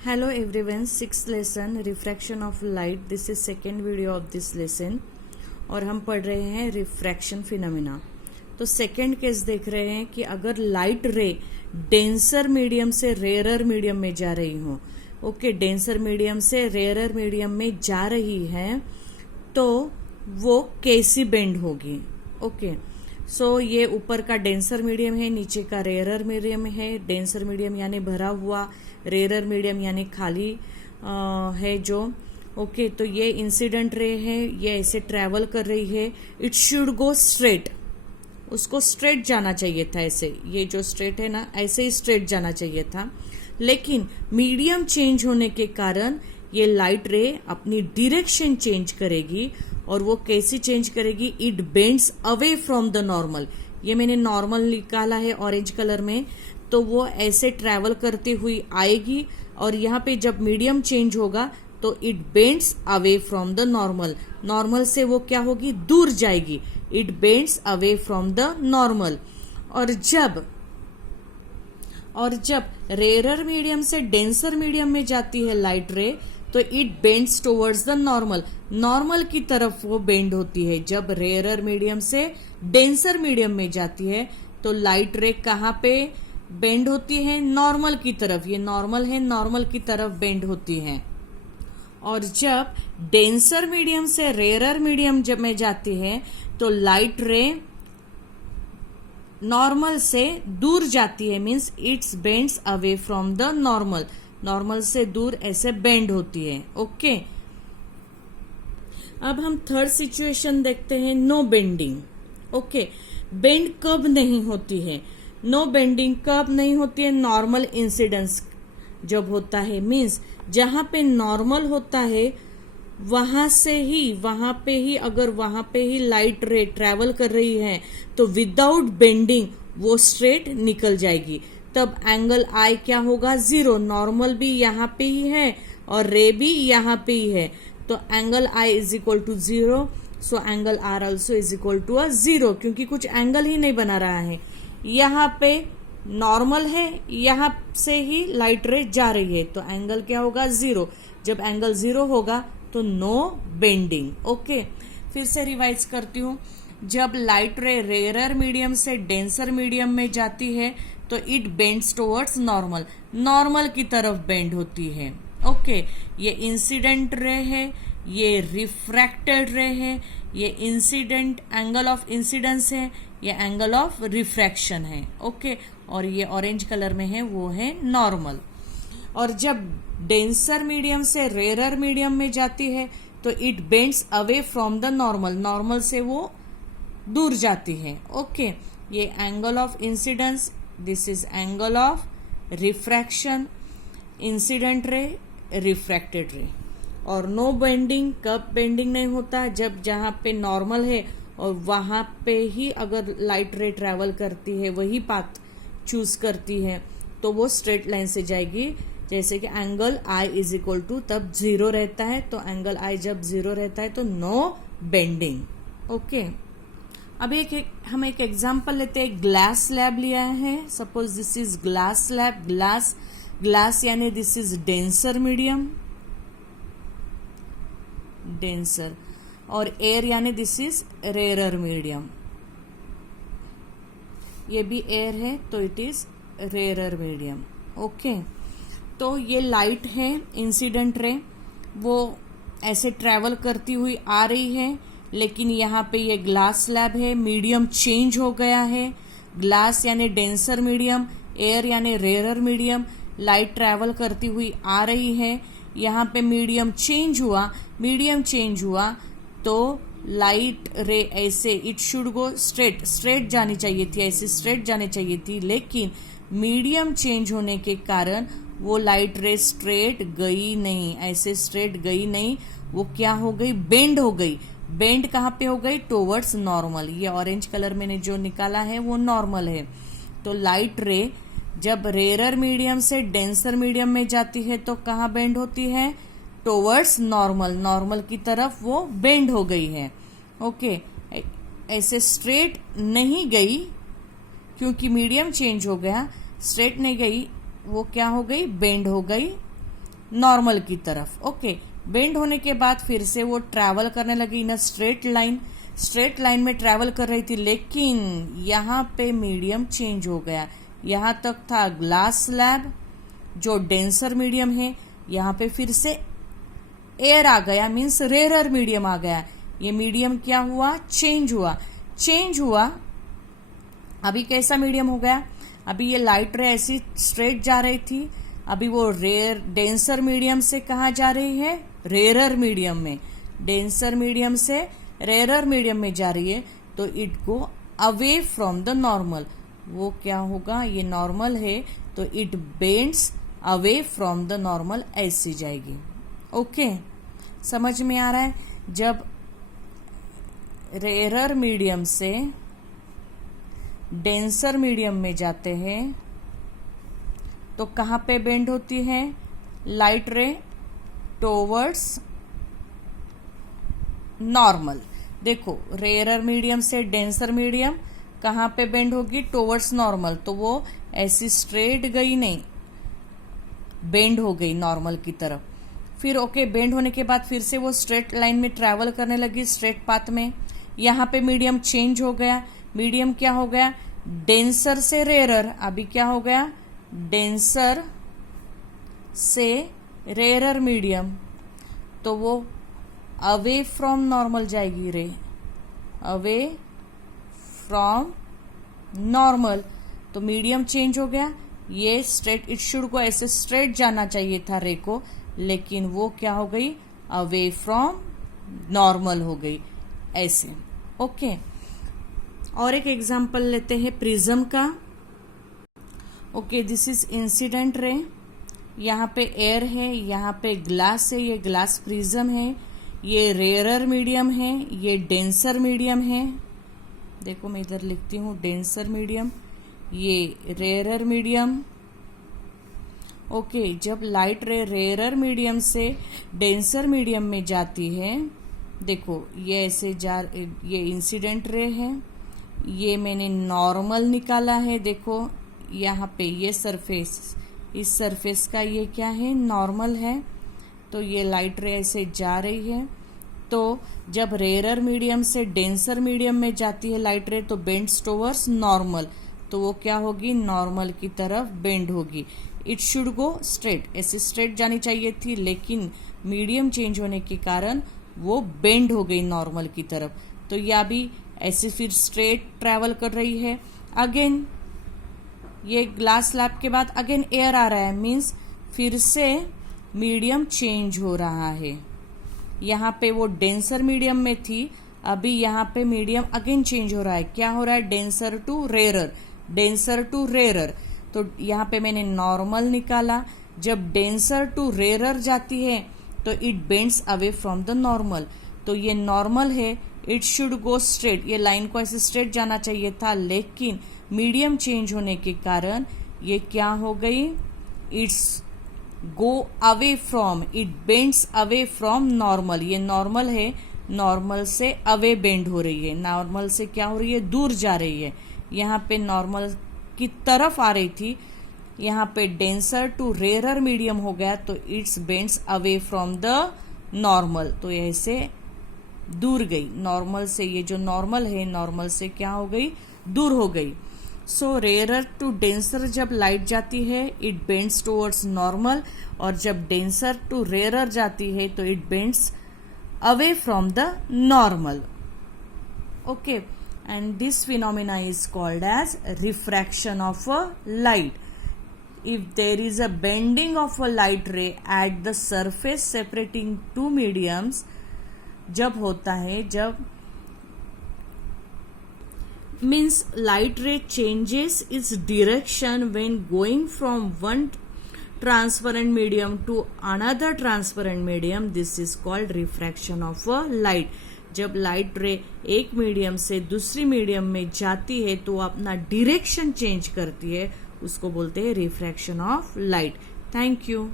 Hello everyone, sixth lesson refraction of light. This is second video of this lesson और हम पढ़ रहे हैं रिफ्रैक्शन फिनोमिना। तो सेकेंड केस देख रहे हैं कि अगर लाइट रे डेंसर मीडियम से रेयरर मीडियम में जा रही हो, ओके, डेंसर मीडियम से रेयरर मीडियम में जा रही है तो वो कैसी बेंड होगी। ओके, सो ये ऊपर का डेंसर मीडियम है, नीचे का रेयरर मीडियम है। डेंसर मीडियम यानी भरा हुआ, रेयरर मीडियम यानी खाली है जो। ओके, तो ये इंसिडेंट रे है, ये ऐसे ट्रैवल कर रही है। इट शुड गो स्ट्रेट, उसको स्ट्रेट जाना चाहिए था, ऐसे ये जो स्ट्रेट है ना, ऐसे ही स्ट्रेट जाना चाहिए था। लेकिन मीडियम चेंज होने के कारण ये लाइट रे अपनी डायरेक्शन चेंज करेगी। और वो कैसी चेंज करेगी? It bends away from the normal. ये मैंने नॉर्मल निकाला है ऑरेंज कलर में, तो वो ऐसे ट्रैवल करती हुई आएगी और यहाँ पे जब मीडियम चेंज होगा तो it bends away from the normal. Normal से वो क्या होगी? दूर जाएगी। It bends away from the normal. और जब रेयरर मीडियम से डेंसर मीडियम में जाती है लाइट रे, तो it bends towards the normal. Normal की तरफ वो बेंड होती है। जब रेयरर मीडियम से डेंसर मीडियम में जाती है तो लाइट रे कहाँ पे बेंड होती है? नॉर्मल की तरफ। ये नॉर्मल है, नॉर्मल की तरफ बेंड होती है। और जब डेंसर मीडियम से रेयरर मीडियम जब में जाती है तो लाइट रे नॉर्मल से दूर जाती है, means it's bends away from the normal. Normal से दूर ऐसे बेंड होती है। ओके, अब हम थर्ड सिचुएशन देखते हैं, नो बेंडिंग। ओके, बेंड कब नहीं होती है? नो बेंडिंग कब नहीं होती है? नॉर्मल इंसिडेंस जब होता है, मीन्स जहां पे नॉर्मल होता है वहां पे ही अगर वहां पे ही लाइट रे ट्रैवल कर रही है तो विदाउट बेंडिंग वो स्ट्रेट निकल जाएगी। तब एंगल आई क्या होगा? 0। नॉर्मल भी यहाँ पे ही है और रे भी यहाँ पे ही है, तो angle I is equal to 0। So angle R also is equal to 0, क्योंकि कुछ एंगल ही नहीं बना रहा है। यहाँ पे नॉर्मल है, यहाँ से ही लाइट रे जा रही है, तो एंगल क्या होगा? 0। जब एंगल 0 होगा तो नो बेंडिंग। ओके, फिर से रिवाइज करती हूँ। जब लाइट रे रेयरर मीडियम से डेंसर मीडियम में जाती है तो it bends towards normal. Normal की तरफ बेंड होती है। ओके, ये इंसिडेंट रे है, ये रिफ्रैक्टेड रे है, ये इंसिडेंट एंगल ऑफ इंसिडेंस है, ये एंगल ऑफ रिफ्रैक्शन है। ओके, और ये ऑरेंज कलर में है, वो है नॉर्मल। और जब डेंसर मीडियम से रेयरर मीडियम में जाती है तो it bends away from the normal. Normal से वो दूर जाती है। ओके, ये angle of incidence, this is angle of refraction, incident ray, refracted ray. और नो बेंडिंग कब बेंडिंग नहीं होता? जब जहां पे नॉर्मल है और वहां पे ही अगर लाइट रे ट्रैवल करती है, वही पाथ चूज करती है, तो वो स्ट्रेट लाइन से जाएगी। जैसे कि angle I is equal to तब 0 रहता है, तो एंगल आई जब 0 रहता है तो नो बेंडिंग। ओके, अब हम एक एग्जांपल लेते हैं। ग्लास स्लैब लिया है, suppose this is glass slab. Glass यानी this is denser medium, denser, और एयर यानी दिस इज रेयरर मीडियम। ये भी एयर है तो it is rarer medium. Okay, तो ये लाइट है, इंसिडेंट रे, वो ऐसे ट्रैवल करती हुई आ रही है, लेकिन यहाँ पे ये ग्लास स्लैब है, मीडियम चेंज हो गया है। ग्लास यानी डेंसर मीडियम, एयर यानी रेयरर मीडियम, लाइट ट्रैवल करती हुई आ रही है। यहाँ पे मीडियम चेंज हुआ तो लाइट रे ऐसे इट शुड गो स्ट्रेट जानी चाहिए थी, ऐसे स्ट्रेट जानी चाहिए थी, लेकिन मीडियम चेंज होने के कारण वो लाइट रे स्ट्रेट गई नहीं, ऐसे स्ट्रेट गई नहीं, वो क्या हो गई? बेंड हो गई। बेंड कहाँ पे हो गई? Towards normal. ये ऑरेंज कलर मैंने जो निकाला है वो नॉर्मल है। तो लाइट रे जब रेयरर मीडियम से डेंसर मीडियम में जाती है तो कहाँ बेंड होती है? Towards normal. नॉर्मल की तरफ वो बेंड हो गई है। ओके, ऐसे स्ट्रेट नहीं गई क्योंकि मीडियम चेंज हो गया, स्ट्रेट नहीं गई, वो क्या हो गई? बेंड हो गई। नॉर्मल की तरफ। ओके, बेंड होने के बाद फिर से वो ट्रैवल करने लगी in a straight line. Straight line में ट्रैवल कर रही थी, लेकिन यहाँ पे मीडियम चेंज हो गया। यहाँ तक था ग्लास स्लैब जो डेंसर मीडियम है, यहाँ पे फिर से एयर आ गया, मीन्स रेयर मीडियम आ गया। ये मीडियम क्या हुआ, चेंज हुआ। अभी कैसा मीडियम हो गया, अभी ये लाइट रे ऐसी स्ट्रेट जा रही थी, अभी वो रेयर डेंसर मीडियम से कहाँ जा रही है, रेयर मीडियम में। डेंसर मीडियम से रेयर मीडियम में जा रही है, तो it go away from the normal. वो क्या होगा, ये नॉर्मल है तो it bends away from the normal, ऐसी जाएगी। ओके, समझ में आ रहा है। जब रेयर मीडियम से डेंसर मीडियम में जाते हैं तो कहाँ पे बेंड होती है, लाइट रे टोवर्ड्स नॉर्मल। देखो, रेयर मीडियम से डेंसर मीडियम कहाँ पे बेंड होगी, टोवर्ड्स नॉर्मल। तो वो ऐसी स्ट्रेट गई नहीं, बेंड हो गई नॉर्मल की तरफ। फिर ओके, बेंड होने के बाद फिर से वो स्ट्रेट लाइन में ट्रैवल करने लगी, स्ट्रेट पाथ में। यहाँ पे मीडियम चेंज हो गया। मीडियम क्या हो गया, डेंसर से रेयर। अभी क्या हो गया, डेंसर से रेयर मीडियम, तो वो अवे फ्रॉम नॉर्मल जाएगी रे, अवे फ्रॉम नॉर्मल। तो मीडियम चेंज हो गया, ये स्ट्रेट, इट शुड को ऐसे स्ट्रेट जाना चाहिए था रे को, लेकिन वो क्या हो गई, अवे फ्रॉम नॉर्मल हो गई, ऐसे। ओके, और एक एग्जांपल लेते हैं प्रिज्म का। Okay, this is incident ray. यहाँ पे एयर है, यहाँ पे ग्लास है, ये ग्लास प्रिज्म है, ये रेयर मीडियम है, ये डेंसर मीडियम है। देखो मैं इधर लिखती हूँ डेंसर मीडियम, ये रेयर मीडियम। ओके, जब लाइट रे रेयर मीडियम से डेंसर मीडियम में जाती है, देखो ये ऐसे ये इंसिडेंट रे है, ये मैंने नॉर्मल निकाला है। देखो यहाँ पे ये सरफेस, इस सरफेस का ये क्या है, नॉर्मल है। तो ये लाइट रे ऐसे जा रही है, तो जब रेयर मीडियम से डेंसर मीडियम में जाती है लाइट रे, तो बेंड्स टुवर्ड्स नॉर्मल, तो वो क्या होगी, नॉर्मल की तरफ बेंड होगी। इट शुड गो स्ट्रेट, ऐसे स्ट्रेट जानी चाहिए थी, लेकिन मीडियम चेंज होने के कारण वो बेंड हो गई नॉर्मल की तरफ। तो ये अभी ऐसे फिर स्ट्रेट ट्रैवल कर रही है। अगेन ये ग्लास स्लैब के बाद अगेन एयर आ रहा है, मीन्स फिर से मीडियम चेंज हो रहा है। यहाँ पे वो डेंसर मीडियम में थी, अभी यहाँ पे मीडियम अगेन चेंज हो रहा है। क्या हो रहा है, denser to rare, denser to rare. तो यहाँ पे मैंने नॉर्मल निकाला। जब डेंसर टू रेयर जाती है तो it bends away from the normal, तो ये नॉर्मल है, इट शुड गो स्ट्रेट, ये लाइन को ऐसे स्ट्रेट जाना चाहिए था, लेकिन मीडियम चेंज होने के कारण ये क्या हो गई, it's go away from, it bends away from normal. ये नॉर्मल है, नॉर्मल से अवे बेंड हो रही है, नॉर्मल से क्या हो रही है, दूर जा रही है। यहाँ पे नॉर्मल की तरफ आ रही थी, यहाँ पे डेंसर टू रेयर मीडियम हो गया, तो it's bends away from the normal, तो ऐसे दूर गई नॉर्मल से। ये जो नॉर्मल है, नॉर्मल से क्या हो गई, दूर हो गई। सो रेयर टू डेंसर जब लाइट जाती है, इट बेंड्स टुवर्ड्स नॉर्मल, और जब डेंसर टू रेयर जाती है तो it bends away from the normal. Okay, and this phenomena is called as refraction of a light. If there is a bending of a light ray at the surface separating two mediums, जब होता है, जब means light ray changes its direction when going from one transparent medium to another transparent medium. This is called refraction of a light. जब light रे एक medium से दूसरी medium में जाती है तो अपना डायरेक्शन चेंज करती है, उसको बोलते हैं refraction of light. Thank you.